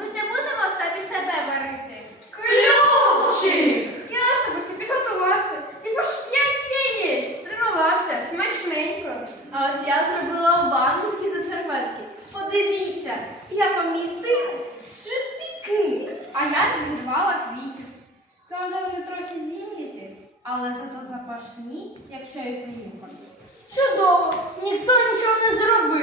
Ми ж не будемо самі себе варити. Ключик! Я особисто підготувався. Типу ж п'ять яєць. Тренувався, смачненько. А ось я зробила обанки за серветки. Подивіться, я помістив шипіки. А я ж зірвала квітів. Правда, вони трохи зім'яті, але зато запашні, якщо їх не Чудово! Ніхто нічого не зробив.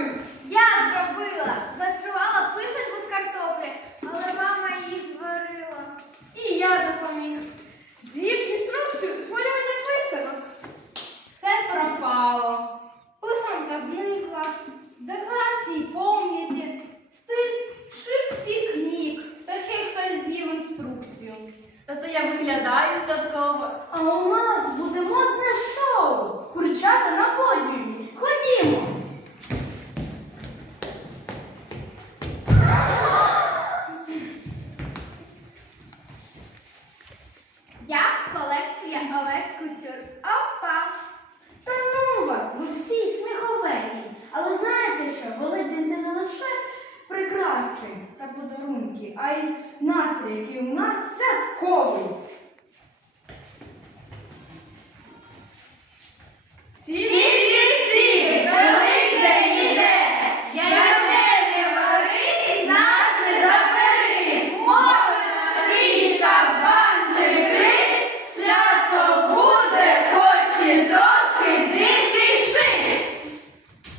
Та то я виглядаю святково. А у нас буде модне шоу. Курчата на подіумі. Ходімо. Я колекція Олесь Кутюр. а й настрій, який у нас святковий.